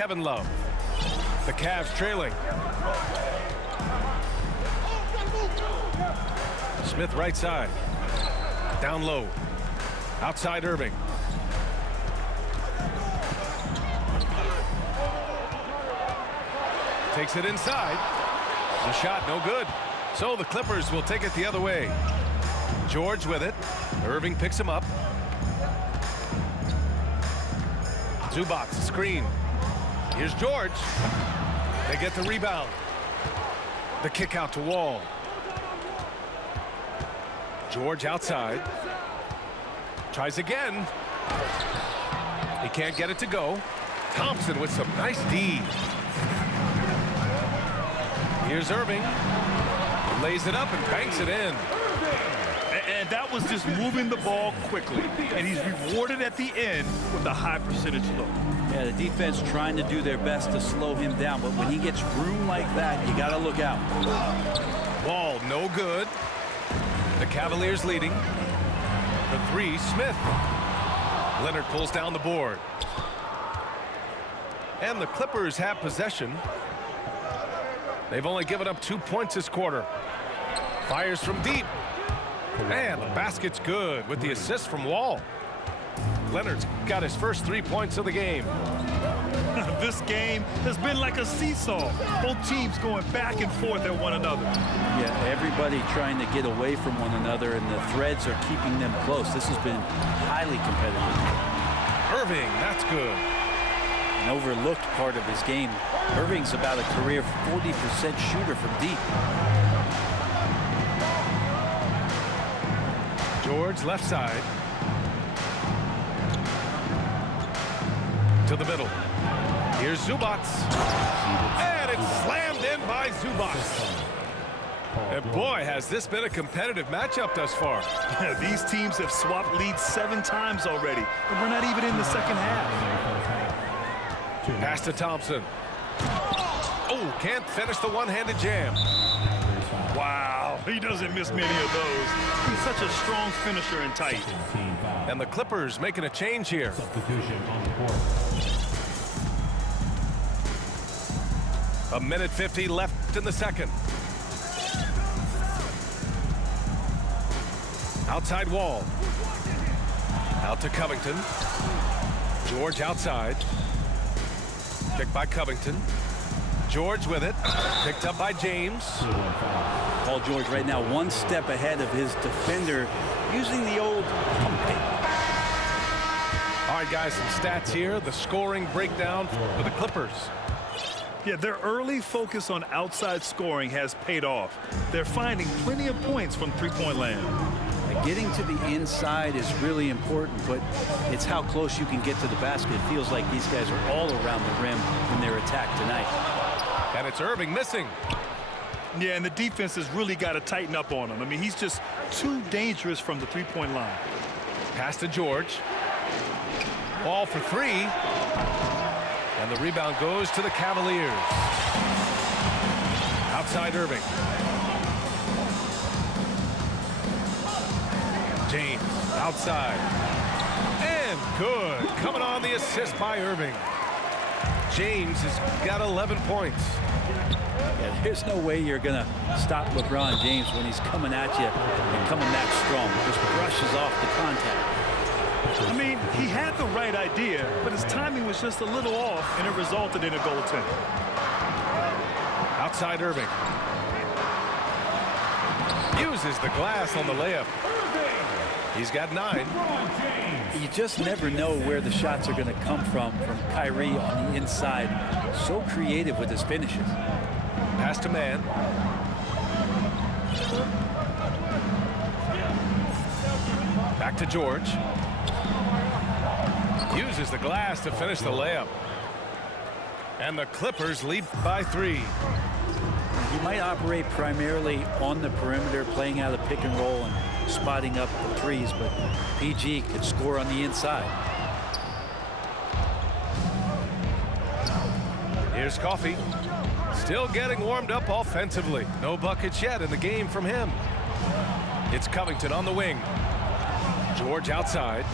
Kevin Love. The Cavs trailing. Smith right side. Down low. Outside Irving. Takes it inside. The shot no good. So the Clippers will take it the other way. George with it. Irving picks him up. Zubac screen. Here's George. They get the rebound. The kick out to Wall. George outside. Tries again. He can't get it to go. Thompson with some nice D. Here's Irving. Lays it up and banks it in. And that was just moving the ball quickly. And he's rewarded at the end with a high percentage look. Yeah, the defense trying to do their best to slow him down. But when he gets room like that, you got to look out. Wall no good. The Cavaliers leading. The three, Smith. Leonard pulls down the board. And the Clippers have possession. They've only given up 2 points this quarter. Fires from deep. And the basket's good with the assist from Wall. Leonard's got his first 3 points of the game. This game has been like a seesaw. Both teams going back and forth at one another. Yeah, everybody trying to get away from one another, and the threads are keeping them close. This has been highly competitive. Irving, that's good. An overlooked part of his game. Irving's about a career 40% shooter from deep. George left side. To the middle. Here's Zubac. And it's slammed in by Zubac. And boy, has this been a competitive matchup thus far. These teams have swapped leads 7 times already, and we're not even in the second half. Pass to Thompson. Oh, can't finish the one-handed jam. Wow, he doesn't miss many of those. He's such a strong finisher and tight. And the Clippers making a change here. Substitution on the court. A minute 50 left in the second. Outside Wall. Out to Covington. George outside. Picked by Covington. George with it. Picked up by James. Paul George right now 1 step ahead of his defender, using the old pump fake. All right, guys, some stats here. The scoring breakdown for the Clippers. Yeah, their early focus on outside scoring has paid off. They're finding plenty of points from three-point land. Getting to the inside is really important, but it's how close you can get to the basket. It feels like these guys are all around the rim in their attack tonight. And it's Irving missing. Yeah, and the defense has really got to tighten up on him. I mean, he's just too dangerous from the three-point line. Pass to George. Ball for 3. And the rebound goes to the Cavaliers. Outside Irving. James outside. And good. Coming on the assist by Irving. James has got 11 points. Yeah, there's no way you're going to stop LeBron James when he's coming at you and coming that strong. Just brushes off the contact. I mean, he had the right idea, but his timing was just a little off, and it resulted in a goaltender. Outside Irving. Uses the glass on the layup. He's got 9. You just never know where the shots are going to come from Kyrie on the inside. So creative with his finishes. Pass to man. Back to George. Uses the glass to finish the layup. And the Clippers lead by 3. He might operate primarily on the perimeter, playing out of pick and roll and spotting up the threes, but PG could score on the inside. Here's Coffey. Still getting warmed up offensively. No buckets yet in the game from him. It's Covington on the wing. George outside.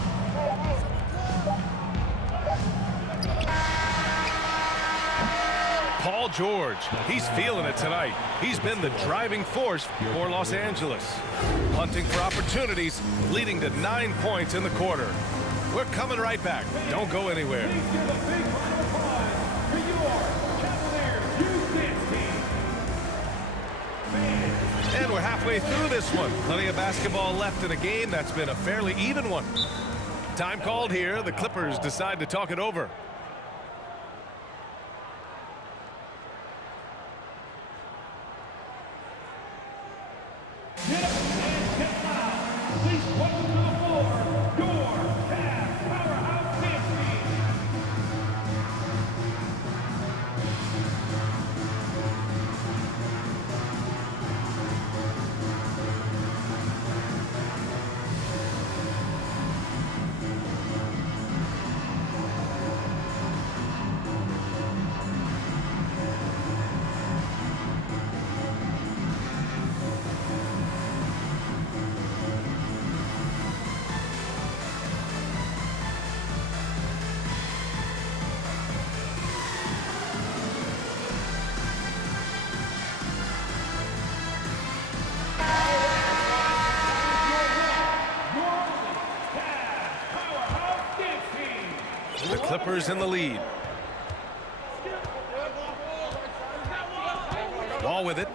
Paul George, he's feeling it tonight. He's been the driving force for Los Angeles. Hunting for opportunities, leading to 9 points in the quarter. We're coming right back. Don't go anywhere. And we're halfway through this one. Plenty of basketball left in a game that's been a fairly even one. Time called here. The Clippers decide to talk it over. The Clippers in the lead. Wall with it.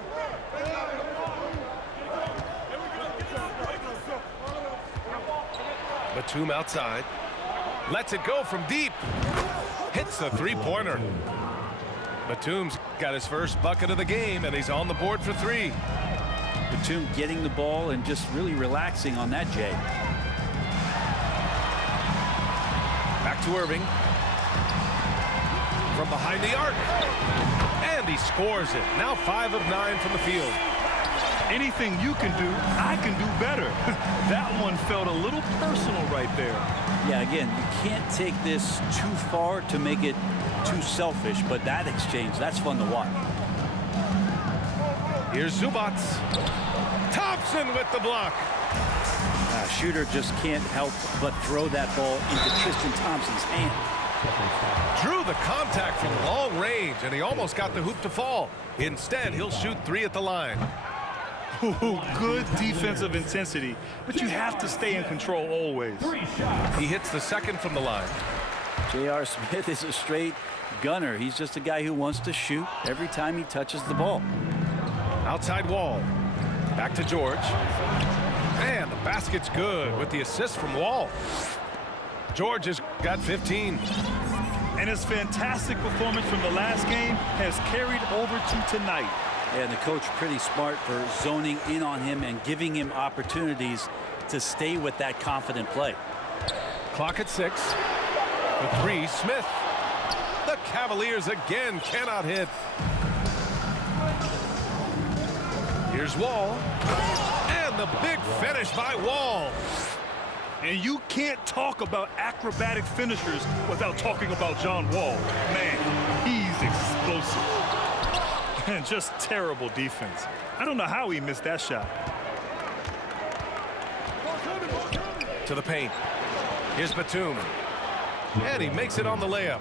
Batum outside. Lets it go from deep. Hits the three-pointer. Batum's got his first bucket of the game, and he's on the board for 3. Batum getting the ball and just really relaxing on that, Jay. Back to Irving. From behind the arc. And he scores it. Now 5 of 9 from the field. Anything you can do, I can do better. That one felt a little personal right there. Yeah, again, you can't take this too far to make it too selfish, but that exchange, that's fun to watch. Here's Zubac. Thompson with the block. Shooter just can't help but throw that ball into Tristan Thompson's hand. Drew the contact from long range, and he almost got the hoop to fall. Instead, he'll shoot 3 at the line. Ooh, good defensive intensity, but you have to stay in control always. He hits the second from the line. J.R. Smith is a straight gunner. He's just a guy who wants to shoot every time he touches the ball. Outside Wall. Back to George. And the basket's good with the assist from Wall. George has got 15. And his fantastic performance from the last game has carried over to tonight. And the coach pretty smart for zoning in on him and giving him opportunities to stay with that confident play. Clock at 6. The 3, Smith. The Cavaliers again cannot hit. Here's Wall. And the big finish by Wall. And you can't talk about acrobatic finishers without talking about John Wall. Man, he's explosive. And just terrible defense. I don't know how he missed that shot. To the paint. Here's Batum. And he makes it on the layup.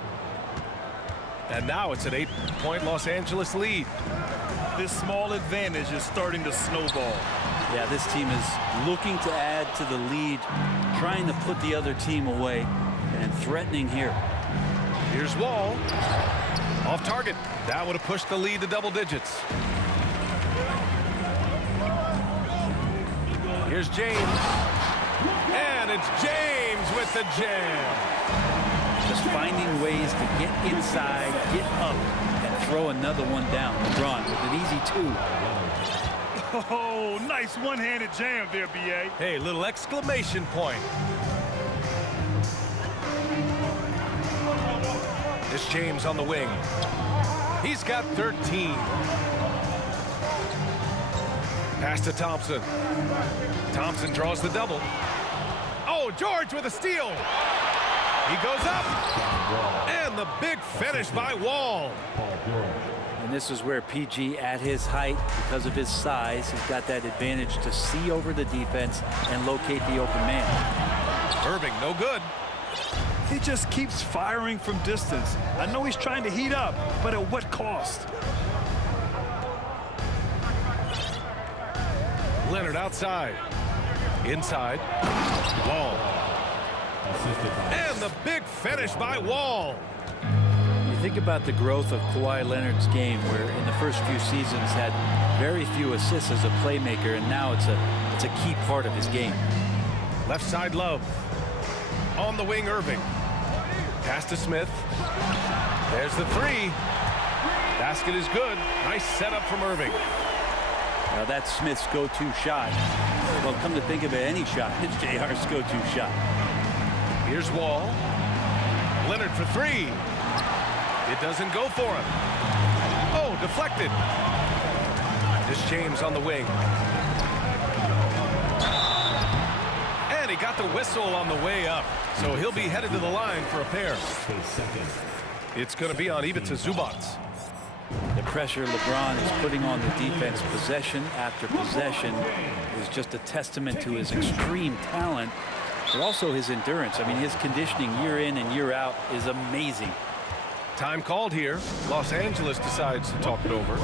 And now it's an 8-point Los Angeles lead. This small advantage is starting to snowball. Yeah, this team is looking to add to the lead, trying to put the other team away, and threatening here. Here's Wall. Off target. That would have pushed the lead to double digits. Here's James. And it's James with the jam. Just finding ways to get inside, get up, and throw another one down. LeBron with an easy 2. Oh, nice one-handed jam there, B.A. Hey, little exclamation point. This James on the wing. He's got 13. Pass to Thompson. Thompson draws the double. Oh, George with a steal. He goes up. And the big finish by Wall. And this is where PG, at his height, because of his size, he's got that advantage to see over the defense and locate the open man. Irving, no good. He just keeps firing from distance. I know he's trying to heat up, but at what cost? Leonard outside. Inside. Wall. And the big finish by Wall. You think about the growth of Kawhi Leonard's game, where in the first few seasons had very few assists as a playmaker, and now it's a key part of his game. Left side Love. On the wing Irving. Pass to Smith. There's the three. Basket is good. Nice setup from Irving. Now that's Smith's go-to shot. Well, come to think of it, any shot is JR's go-to shot. Here's Wall. Leonard for three. It doesn't go for him. Oh, deflected. This James on the wing. And he got the whistle on the way up. So he'll be headed to the line for a pair. It's going to be on Ivica Zubac. The pressure LeBron is putting on the defense possession after possession is just a testament to his extreme talent, but also his endurance. I mean, his conditioning year in and year out is amazing. Time called here. Los Angeles decides to talk it over.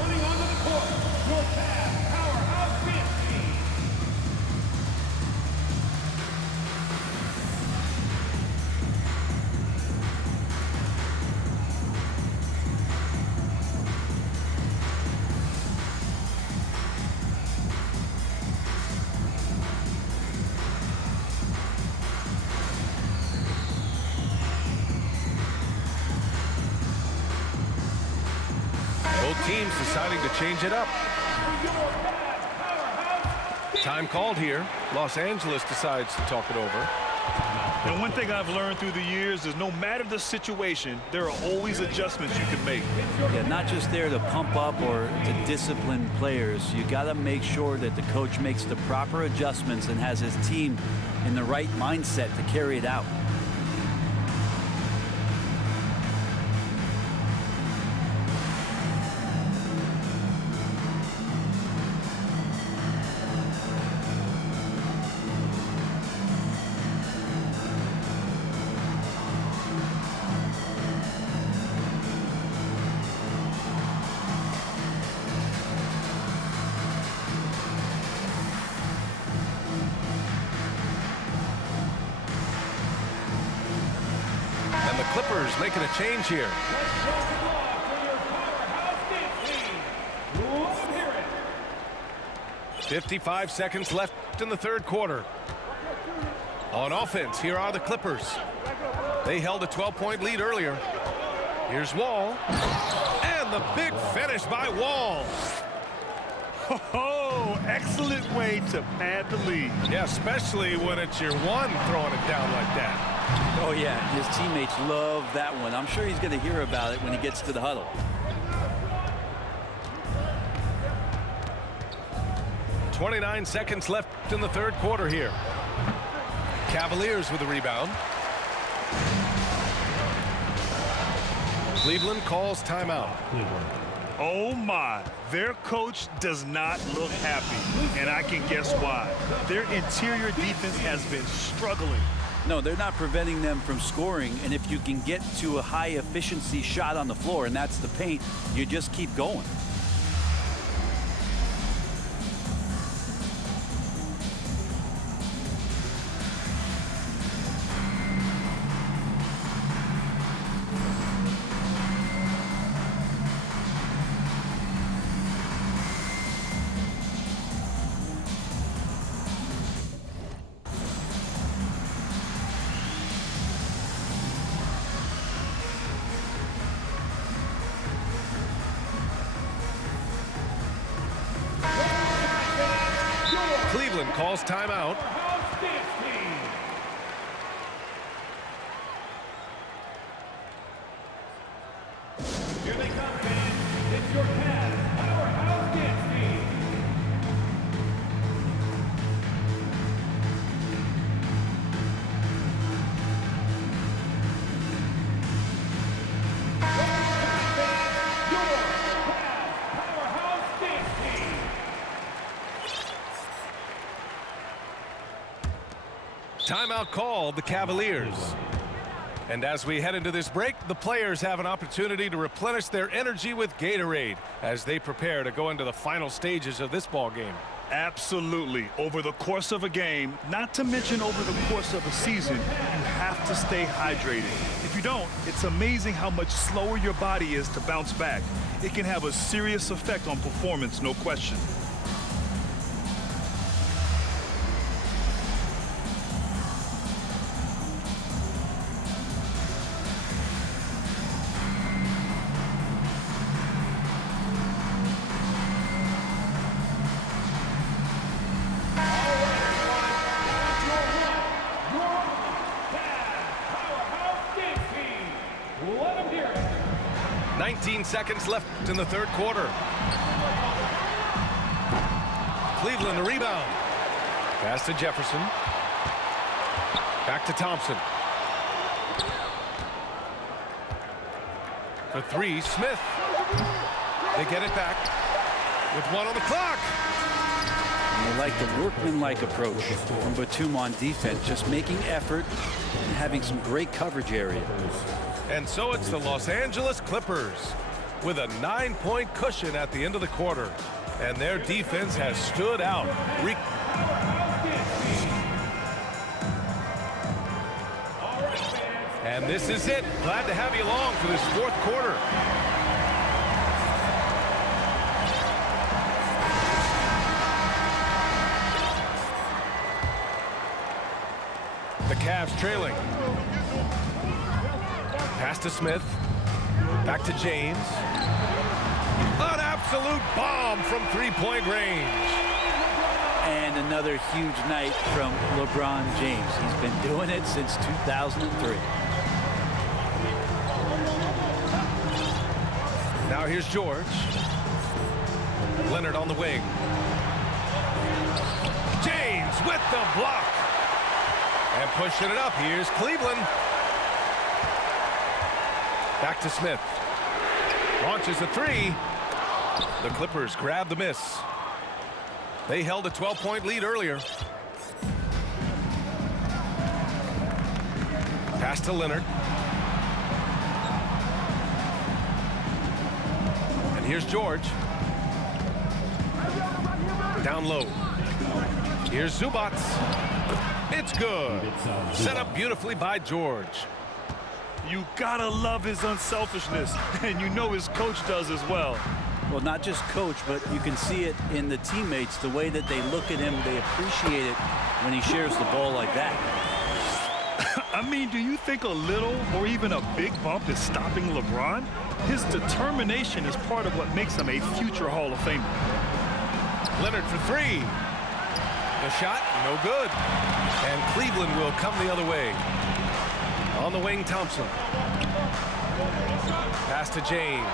Both teams deciding to change it up. Time called here. Los Angeles decides to talk it over. And one thing I've learned through the years is no matter the situation, there are always adjustments you can make. Yeah, not just there to pump up or to discipline players. You got to make sure that the coach makes the proper adjustments and has his team in the right mindset to carry it out. And the Clippers making a change here. "55 seconds left in the third quarter. On offense, here are the Clippers. They held a 12-point lead earlier. Here's Wall. And the big finish by Wall. Oh, excellent way to pad the lead. Yeah, especially when it's your one throwing it down like that. Oh, yeah, his teammates love that one. I'm sure he's going to hear about it when he gets to the huddle. 29 seconds left in the third quarter here. Cavaliers with a rebound. Cleveland calls timeout. Oh my, their coach does not look happy, and I can guess why. Their interior defense has been struggling. No, they're not preventing them from scoring, and if you can get to a high efficiency shot on the floor, and that's the paint, you just keep going. Cleveland calls timeout. Here they come, fans. It's your Cavs Powerhouse Dance Team. Timeout called the Cavaliers. And as we head into this break, the players have an opportunity to replenish their energy with Gatorade as they prepare to go into the final stages of this ball game. Absolutely. Over the course of a game, not to mention over the course of a season, you have to stay hydrated. If you don't, it's amazing how much slower your body is to bounce back. It can have a serious effect on performance, no question. Let him hear it. 19 seconds left in the third quarter. Cleveland, the rebound. Pass to Jefferson. Back to Thompson. For three, Smith. They get it back with one on the clock. And I like the workmanlike approach from Batum on defense, just making effort and having some great coverage area. And so it's the Los Angeles Clippers with a 9-point cushion at the end of the quarter. And their defense has stood out. And this is it. Glad to have you along for this fourth quarter. The Cavs trailing. Pass to Smith. Back to James. An absolute bomb from three-point range. And another huge night from LeBron James. He's been doing it since 2003. Now here's George. Leonard on the wing. James with the block. And pushing it up. Here's Cleveland. Back to Smith. Launches a three. The Clippers grab the miss. They held a 12-point lead earlier. Pass to Leonard. And here's George. Down low. Here's Zubac. It's good. Set up beautifully by George. You gotta love his unselfishness, and you know his coach does as well. Well, not just coach, but you can see it in the teammates, the way that they look at him. They appreciate it when he shares the ball like that. I mean, do you think a little or even a big bump is stopping LeBron? His determination is part of what makes him a future Hall of Famer. Leonard for three. The shot, no good. And Cleveland will come the other way. On the wing, Thompson. Pass to James.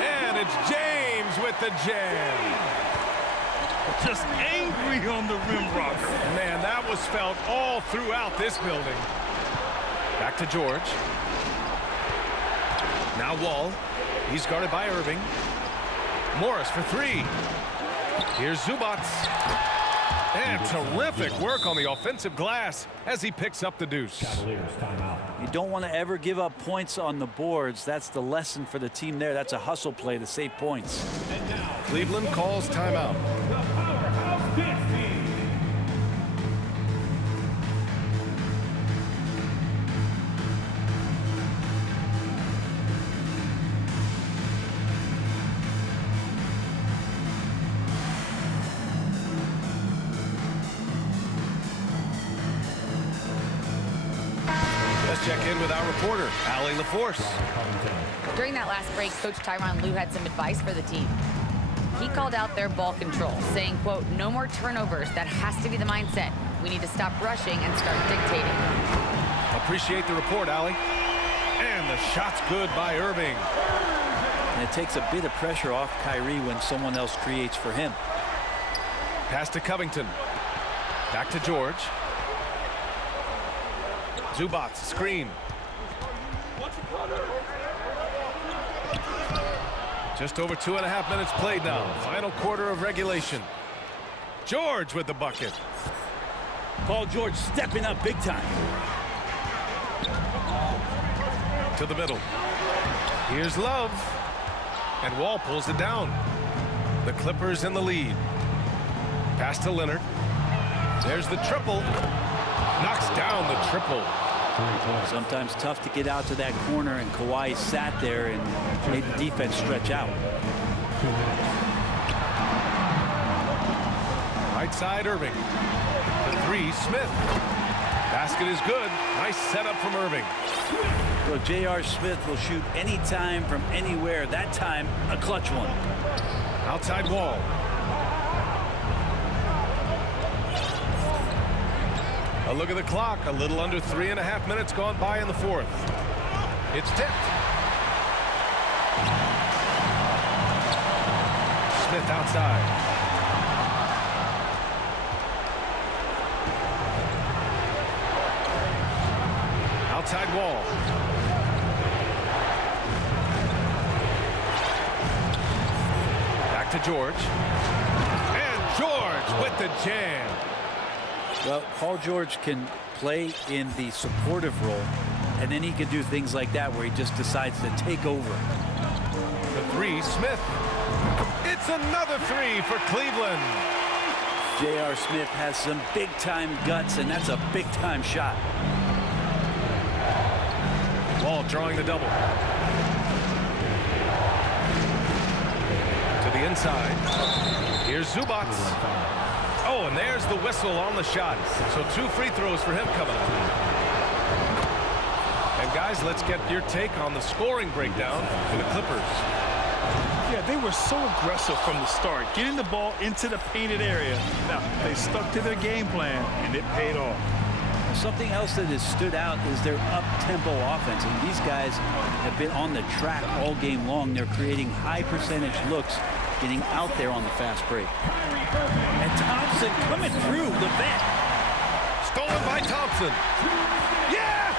And it's James with the jam. Just angry on the rim rocker. Man, that was felt all throughout this building. Back to George. Now Wall. He's guarded by Irving. Morris for three. Here's Zubac. And terrific work on the offensive glass as he picks up the deuce. You don't want to ever give up points on the boards. That's the lesson for the team there. That's a hustle play to save points. Cleveland calls timeout. The Powerhouse Dance Team. Let's check in with our reporter, Allie LaForce. During that last break, Coach Tyronn Lue had some advice for the team. He called out their ball control, saying, quote, no more turnovers. That has to be the mindset. We need to stop rushing and start dictating. Appreciate the report, Allie. And the shot's good by Irving. And it takes a bit of pressure off Kyrie when someone else creates for him. Pass to Covington. Back to George. Zubac, screen. Just over 2.5 minutes played now. Final quarter of regulation. George with the bucket. Paul George stepping up big time. to the middle. Here's Love. And Wall pulls it down. The Clippers in the lead. Pass to Leonard. There's the triple. Knocks down the triple. Sometimes tough to get out to that corner, and Kawhi sat there and made the defense stretch out. Right side, Irving. The three, Smith. Basket is good. Nice setup from Irving. So J.R. Smith will shoot anytime from anywhere. That time, a clutch one. Outside Wall. A look at the clock. A little under 3.5 minutes gone by in the fourth. It's tipped. Smith outside. Outside Wall. Back to George. And George with the jam. Well, Paul George can play in the supportive role, and then he can do things like that where he just decides to take over. The three, Smith. It's another three for Cleveland. J.R. Smith has some big-time guts, and that's a big-time shot. Wall drawing the double. To the inside. Here's Zubac. Oh, and there's the whistle on the shot. So 2 free throws for him coming up. And guys, let's get your take on the scoring breakdown for the Clippers. Yeah, they were so aggressive from the start, getting the ball into the painted area. Now, they stuck to their game plan, and it paid off. Something else that has stood out is their up-tempo offense. And these guys have been on the track all game long. They're creating high-percentage looks, getting out there on the fast break. And Thompson coming through the vet. Stolen by Thompson. Yes!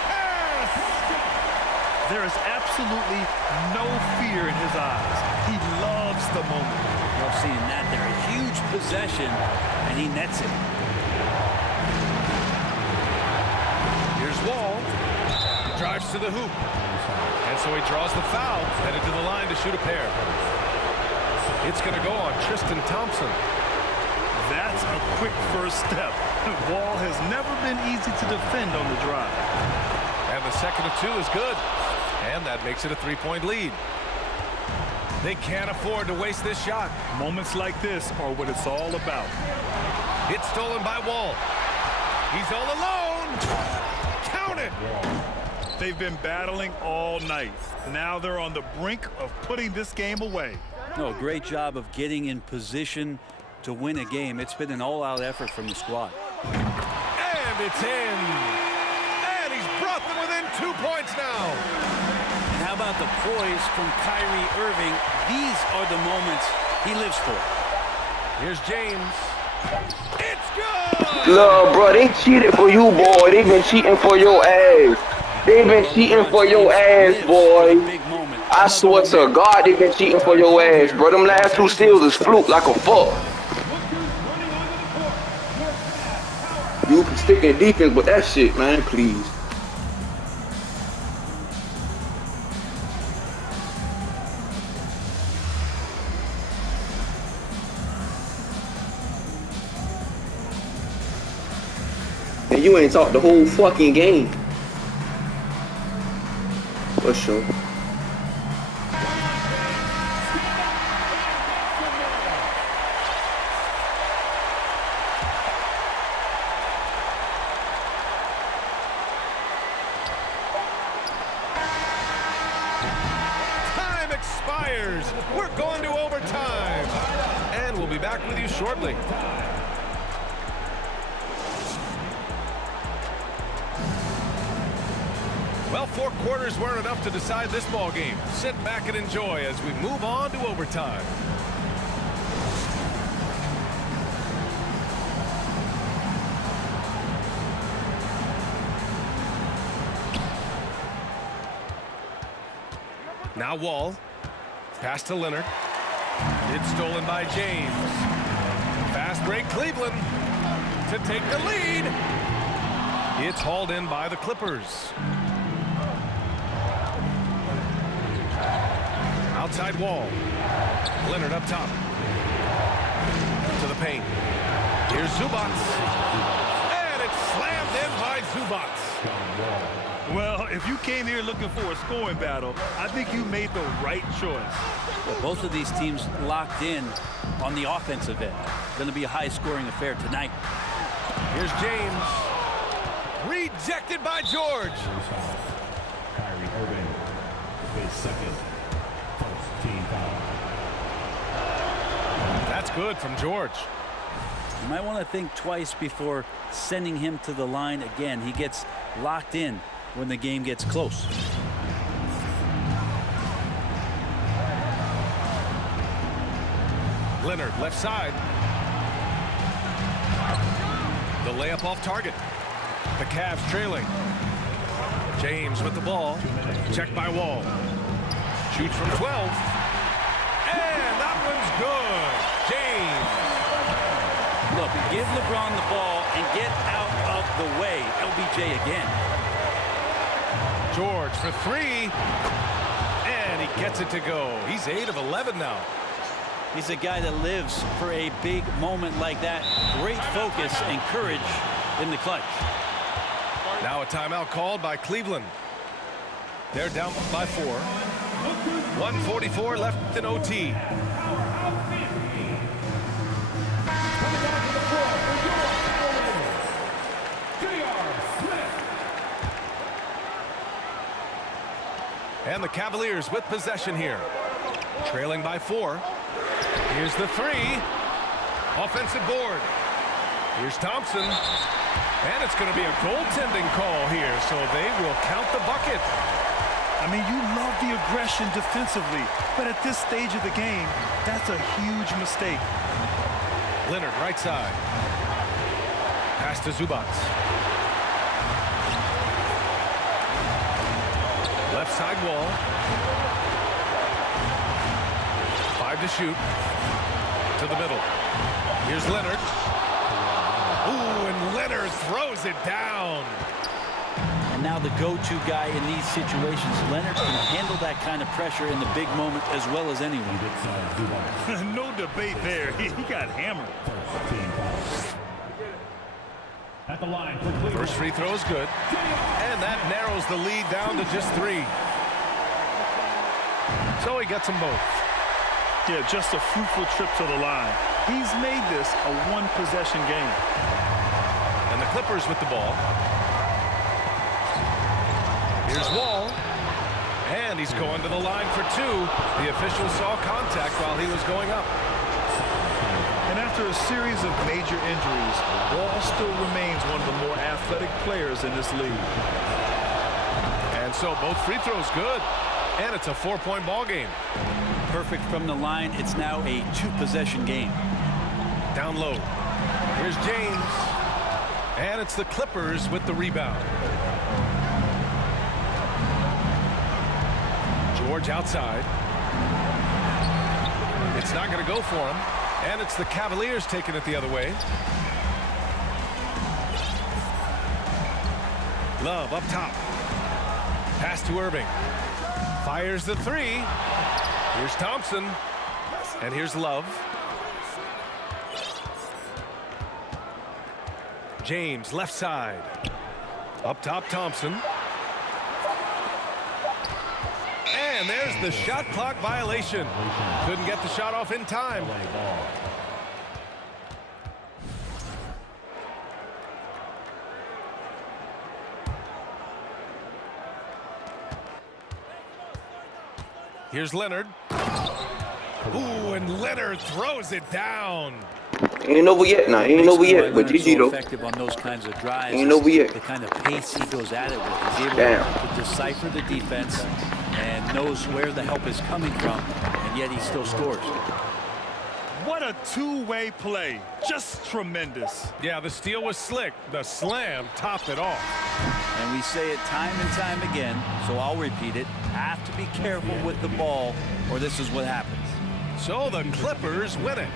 There is absolutely no fear in his eyes. He loves the moment. Love seeing that there. A huge possession, and he nets it. Here's Wall. Drives to the hoop. And so he draws the foul, headed to the line to shoot a pair. It's going to go on Tristan Thompson. That's a quick first step. Wall has never been easy to defend on the drive. And the second of 2 is good. And that makes it a 3-point lead. They can't afford to waste this shot. Moments like this are what it's all about. It's stolen by Wall. He's all alone. Count it. They've been battling all night. Now they're on the brink of putting this game away. No, great job of getting in position to win a game. It's been an all-out effort from the squad. And it's in. And he's brought them within 2 points now. And how about the poise from Kyrie Irving? These are the moments he lives for. Here's James. It's good. Look, bro, they cheated for you, boy. They've been cheating for your ass. They've been cheating for your ass, boy. I swear to God, they've been cheating for your ass, bro. Them last 2 steals is fluke like a fuck. You can stick in defense, but that shit, man, please. And you ain't talked the whole fucking game. For sure. Time expires. We're going to overtime. And we'll be back with you shortly. Well, 4 quarters weren't enough to decide this ball game. Sit back and enjoy as we move on to overtime. Now Wall. Pass to Leonard. It's stolen by James. Fast break Cleveland to take the lead. It's hauled in by the Clippers. outside wall. Leonard up top. To the paint. Here's Zubac. And it's slammed in by Zubac. Well, if you came here looking for a scoring battle, I think you made the right choice. Well, both of these teams locked in on the offensive end. Going to be a high-scoring affair tonight. Here's James. Rejected by George. Kyrie Irving, his second first team foul. That's good from George. You might want to think twice before sending him to the line again. He gets locked in when the game gets close. Leonard left side. The layup off target. The Cavs trailing. James with the ball. Checked by Wall. Shoots from 12. And that one's good. James. Look, give LeBron the ball and get out of the way. LBJ again. George for 3. And he gets it to go. He's 8 of 11 now. He's a guy that lives for a big moment like that. Great focus and courage in the clutch. Now a timeout called by Cleveland. They're down by 4. 1:44 left in OT. And the Cavaliers with possession here. Trailing by 4. Here's the 3. Offensive board. Here's Thompson. And it's going to be a goaltending call here, so they will count the bucket. I mean, you love the aggression defensively, but at this stage of the game, that's a huge mistake. Leonard right side. Pass to Zubac. Left side wall. 5 to shoot. To the middle. Here's Leonard. Ooh, and Leonard throws it down. And now the go-to guy in these situations. Leonard can handle that kind of pressure in the big moment as well as anyone. No debate there. He got hammered. At the line for Cleveland. First free throw is good. And that narrows the lead down to just 3. So he gets them both. Yeah, just a fruitful trip to the line. He's made this a one-possession game. And the Clippers with the ball. Here's Wall. And he's going to the line for 2. The official saw contact while he was going up. And after a series of major injuries, Wall still remains one of the more athletic players in this league. And so both free throws good. And it's a 4-point ball game. Perfect from the line. It's now a 2-possession game. Down low. Here's James. And it's the Clippers with the rebound. George outside. It's not going to go for him. And it's the Cavaliers taking it the other way. Love up top. Pass to Irving. Fires the 3. Here's Thompson. And here's Love. James left side. Up top Thompson. And there's the shot clock violation. Couldn't get the shot off in time. Here's Leonard. Ooh, and Leonard throws it down. Ain't over yet now. Ain't over yet. But GG though. Effective on those kinds of drives. Ain't over yet. The kind of pace he goes at it with. He's able Damn. to decipher the defense and knows where the help is coming from, and yet he still scores. What a two-way play. Just tremendous. Yeah, the steal was slick. The slam topped it off. And we say it time and time again, so I'll repeat it. Have to be careful with the ball, or this is what happens. So the Clippers win it.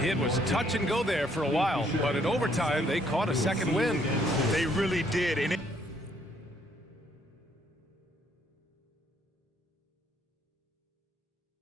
It was touch and go there for a while, but in overtime, they caught a second win. They really did. And